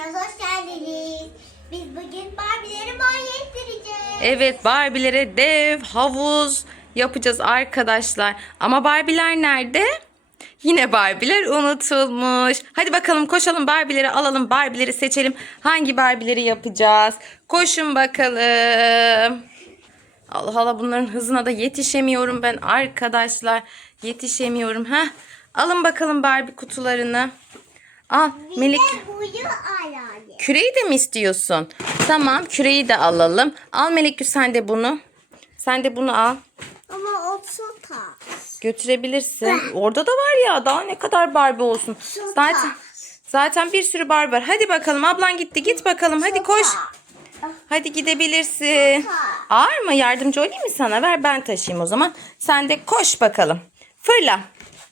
kanalına hoş geldiniz. Biz bugün Barbie'leri banyo ettireceğiz. Evet Barbie'lere dev havuz yapacağız arkadaşlar. Ama Barbie'ler nerede? Yine Barbie'ler unutulmuş. Hadi bakalım koşalım Barbie'leri alalım. Barbie'leri seçelim. Hangi Barbie'leri yapacağız? Koşun bakalım. Allah Allah bunların hızına da yetişemiyorum ben arkadaşlar. Yetişemiyorum. ha. Alın bakalım Barbie kutularını. Al alali. Küreyi de mi istiyorsun? Tamam küreyi de alalım. Al Melekgül sen de bunu. Sen de bunu al. Ama o su tas. Götürebilirsin. Orada da var ya daha ne kadar Barbie olsun. Zaten zaten bir sürü Barbie var. Hadi bakalım ablan gitti. Git bakalım. Hadi koş. Hadi gidebilirsin. Ağır mı? Yardımcı olayım mı sana? Ver ben taşıyayım o zaman. Sen de koş bakalım. Fırla.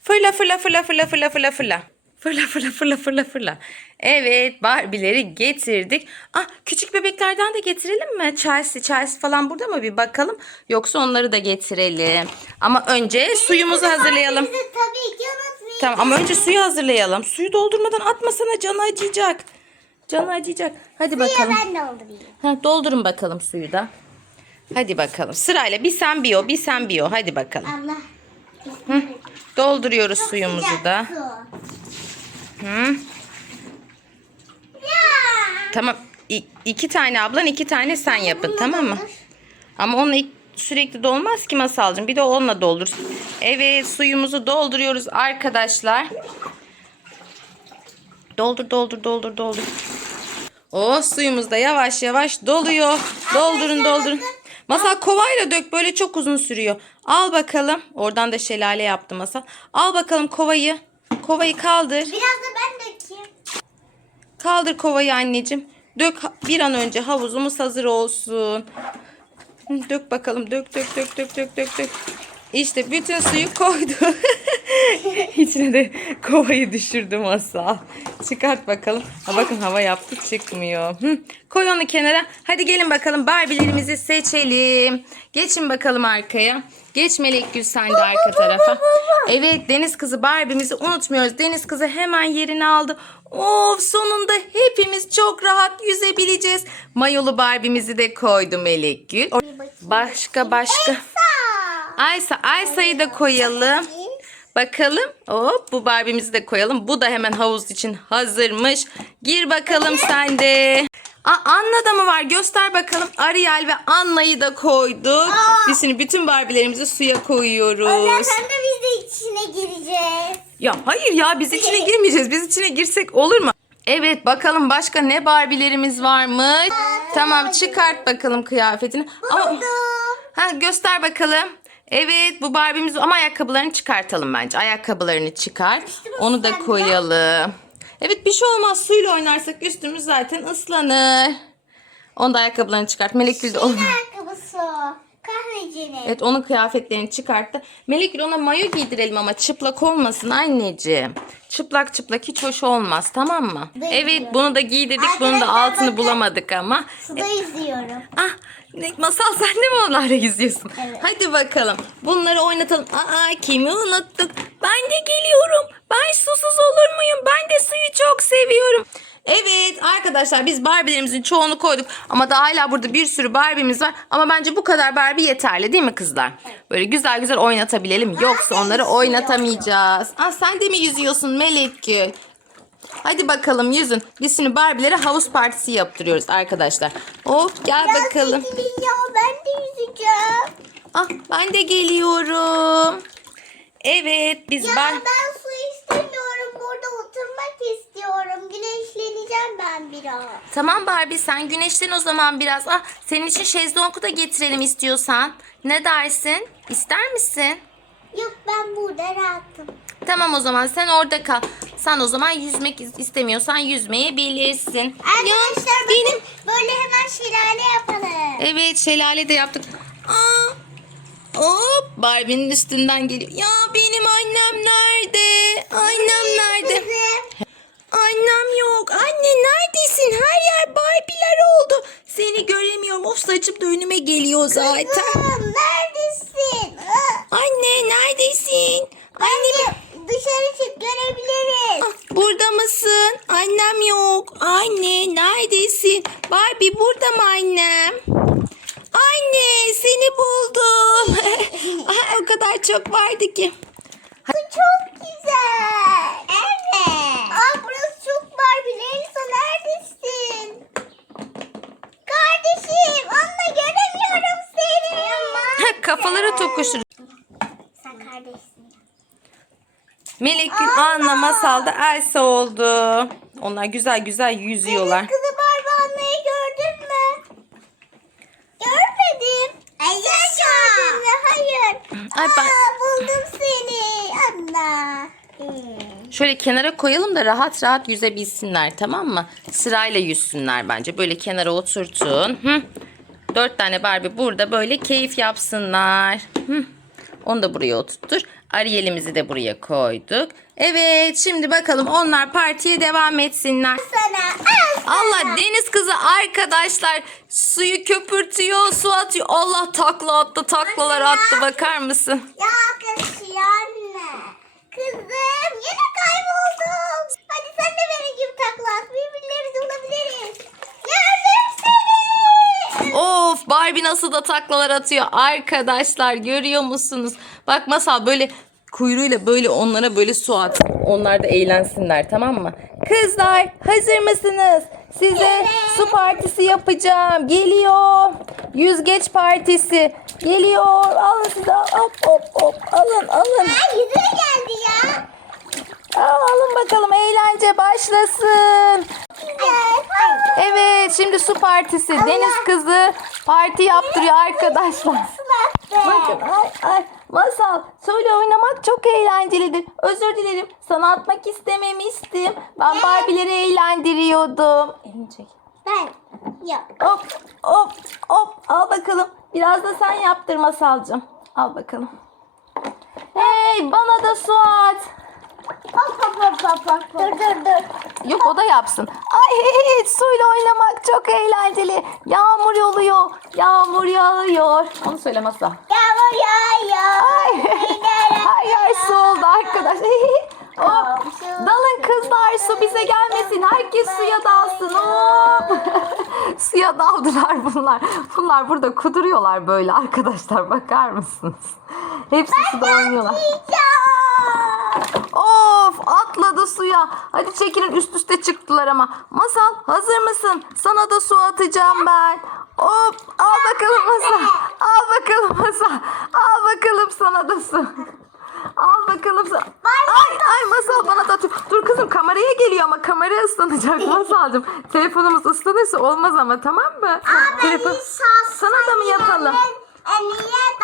Fırla fırla fırla fırla fırla fırla fırla. Fırla fırla fırla fırla fırla. Evet Barbie'leri getirdik. Ah küçük bebeklerden de getirelim mi? Chelsea, Chelsea falan burada mı bir bakalım. Yoksa onları da getirelim. Ama önce suyumuzu hazırlayalım. Tabii ki unutmayın. Tamam ama önce suyu hazırlayalım. Suyu doldurmadan atmasana canı acıyacak. Canı acıyacak. Hadi Ya bakalım. ben doldurayım. Ha, doldurun bakalım suyu da. Hadi bakalım. Sırayla bir sen bir o, bir sen bir o. Hadi bakalım. Allah. Dolduruyoruz suyumuzu da. Su. Hı. Tamam. İ- iki tane ablan, iki tane sen yapın. Tamam mı? Ama onunla sürekli dolmaz ki masalcığım. Bir de onunla doldur. Evet suyumuzu dolduruyoruz arkadaşlar. Doldur doldur doldur doldur. O suyumuz da yavaş yavaş doluyor. Doldurun doldurun. Masal kovayla dök böyle çok uzun sürüyor. Al bakalım. Oradan da şelale yaptı masal. Al bakalım kovayı. Kovayı kaldır. Biraz da ben dökeyim. Kaldır kovayı anneciğim. Dök bir an önce havuzumuz hazır olsun. Dök bakalım. Dök dök dök dök dök dök dök. İşte bütün suyu koydu. İçine de kovayı düşürdü masal. Çıkart bakalım. Ha, bakın hava yaptı çıkmıyor. Hı. Koy onu kenara. Hadi gelin bakalım Barbie'lerimizi seçelim. Geçin bakalım arkaya. Geç Melek Gül sen de arka tarafa. Evet Deniz Kızı Barbie'mizi unutmuyoruz. Deniz Kızı hemen yerini aldı. Of sonunda hepimiz çok rahat yüzebileceğiz. Mayolu Barbie'mizi de koydu Melek Gül. Başka başka. Aysa, Aysa'yı da koyalım. Bakalım. Hop bu Barbie'mizi de koyalım. Bu da hemen havuz için hazırmış. Gir bakalım sen de. Aa, Anna da mı var? Göster bakalım. Ariel ve Anna'yı da koyduk. Biz şimdi bütün Barbie'lerimizi suya koyuyoruz. Sen de biz de içine gireceğiz. Ya hayır ya biz içine girmeyeceğiz. Biz içine girsek olur mu? Evet bakalım başka ne Barbie'lerimiz varmış. Tamam çıkart bakalım kıyafetini. Ama ha göster bakalım. Evet bu Barbie'miz ama ayakkabılarını çıkartalım bence. Ayakkabılarını çıkar. Onu da koyalım. Evet bir şey olmaz suyla oynarsak üstümüz zaten ıslanır. Onu da ayakkabılarını çıkart. Melek Gül de onu. Kahvecinin. Evet onun kıyafetlerini çıkarttı. Melek ona mayo giydirelim ama çıplak olmasın anneciğim. Çıplak çıplak hiç hoş olmaz tamam mı? Ben evet biliyorum. bunu da giydirdik. Bunun da Arkadaşlar altını bakın. bulamadık ama. Suda yüzüyorum. Ah masal sen de mi onlarla izliyorsun? Evet. Hadi bakalım. Bunları oynatalım. Aa kimi unuttuk? Ben de geliyorum. Ben susuz olur muyum? Ben de suyu çok seviyorum. Evet arkadaşlar biz Barbie'lerimizin çoğunu koyduk. Ama da hala burada bir sürü Barbie'miz var. Ama bence bu kadar Barbie yeterli değil mi kızlar? Böyle güzel güzel oynatabilelim. Yoksa onları oynatamayacağız. Aa, sen de mi yüzüyorsun Melek Gül? Hadi bakalım yüzün. Biz şimdi Barbie'lere havuz partisi yaptırıyoruz arkadaşlar. Hop gel bakalım. Çekilin ya ben de yüzeceğim. Ah ben de geliyorum. Evet biz Ya Bar ben su istemiyorum. İstiyorum. Güneşleneceğim ben biraz. Tamam Barbie sen güneşten o zaman biraz. Ah senin için şezlongu da getirelim istiyorsan. Ne dersin? İster misin? Yok ben burada rahatım. Tamam o zaman sen orada kal. Sen o zaman yüzmek is- istemiyorsan yüzmeyebilirsin. Arkadaşlar bakın benim- böyle hemen şelale yapalım. Evet şelale de yaptık. Aa, hop Barbie'nin üstünden geliyor. Ya benim annem nerede? Annem nerede? Annem yok. Anne neredesin? Her yer Barbie'ler oldu. Seni göremiyorum. Of saçım da önüme geliyor zaten. Kızım neredesin? Anne neredesin? Anne Anne dışarı çık görebiliriz. Ah, Burada mısın? Annem yok. Anne neredesin? Barbie burada mı annem? Anne seni buldum. Ah, o kadar çok vardı ki. Bu çok güzel. Evet. Aa burası çok var bile. Elisa neredesin? Kardeşim onunla göremiyorum seni. Kafaları tokuştur. Sen kardeşsin. Melek Gül Anna masalda Elsa oldu. Onlar güzel güzel yüzüyorlar. Kızı Barbie almayı gördün mü? Görmedim. Ay Gördün mü? Hayır. Ay, ben- Aa, buldum seni. Anna. Hmm. Şöyle kenara koyalım da rahat rahat yüzebilsinler tamam mı? Sırayla yüzsünler bence. Böyle kenara oturtun. Hı. Dört tane Barbie burada böyle keyif yapsınlar. Hı. Onu da buraya oturttur. Ariel'imizi de buraya koyduk. Evet şimdi bakalım onlar partiye devam etsinler. Sana. Al sana. Allah deniz kızı arkadaşlar suyu köpürtüyor su atıyor. Allah takla attı taklalar attı bakar mısın? Ya kız ya anne. Kızım yine kayboldum. Hadi sen de benim gibi takla at. Barbie nasıl da taklalar atıyor arkadaşlar görüyor musunuz? Bak masal böyle kuyruğuyla böyle onlara böyle su at. Onlar da eğlensinler tamam mı? Kızlar hazır mısınız? Size su partisi yapacağım. Geliyor. Yüzgeç partisi. Geliyor. Alın size. Hop hop hop. Alın alın. Ha yüzüne geldi ya. Aa, alın bakalım eğlence başlasın. Evet şimdi su partisi. Deniz kızı parti yaptırıyor arkadaşlar. Bakın ay ay masal söyle oynamak çok eğlencelidir. Özür dilerim sana atmak istememiştim. Ben Barbie'leri eğlendiriyordum. Elini çek. Ben. Yok. Hop hop hop al bakalım. Biraz da sen yaptır masalcım. Al bakalım. Hey bana da su at. Hop hop hop hop hop. Dur dur dur. Yok o da yapsın. Ay suyla oynamak çok eğlenceli. Yağmur yoluyor. Yağmur yağıyor. Onu söyle masal. Yağmur yağıyor. Ay. Her yer su oldu arkadaş. Hop. Dalın kızlar su bize gelmesin. Herkes suya dalsın. Hop. suya daldılar bunlar. Bunlar burada kuduruyorlar böyle arkadaşlar. Bakar mısınız? Hepsi suda oynuyorlar. Of suya. Hadi çekilin üst üste çıktılar ama. Masal hazır mısın? Sana da su atacağım ben. Hop al bakalım masal. Al bakalım masal. Al bakalım sana da su. Al bakalım sana. Ay ay masal bana da atıyor. Dur kızım kameraya geliyor ama kamera ıslanacak masalcım. Telefonumuz ıslanırsa olmaz ama tamam mı? Telefon... Sana da mı yapalım? Niye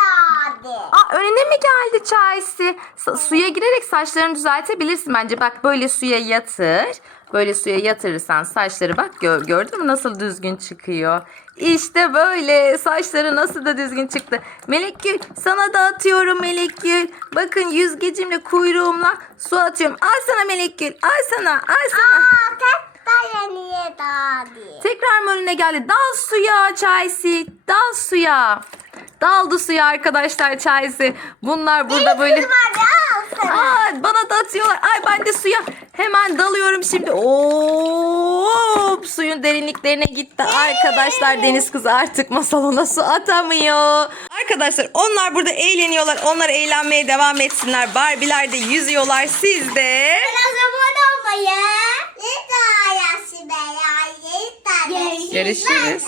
dağdı? Aa önüne mi geldi çaysi? Sa- suya girerek saçlarını düzeltebilirsin bence. Bak böyle suya yatır. Böyle suya yatırırsan saçları bak gör, gördün mü nasıl düzgün çıkıyor. İşte böyle saçları nasıl da düzgün çıktı. Melek Gül sana da atıyorum Melek Gül. Bakın yüzgecimle kuyruğumla su atıyorum. Al sana Melek Gül al sana al sana. Aa, tek daya niye dağdı? Tekrar mı önüne geldi? Dal suya Chelsea. Dal suya. Daldı suya arkadaşlar Chelsea. Bunlar burada böyle... Hadi al sana. Aa, bana da atıyorlar. Ay ben de suya hemen dalıyorum şimdi. Oo, suyun derinliklerine gitti. Arkadaşlar deniz kızı artık masalına su atamıyor. Arkadaşlar onlar burada eğleniyorlar. Onlar eğlenmeye devam etsinler. Barbiler de yüzüyorlar. Siz de... Biraz abone olmayı. Görüşürüz. Görüşürüz.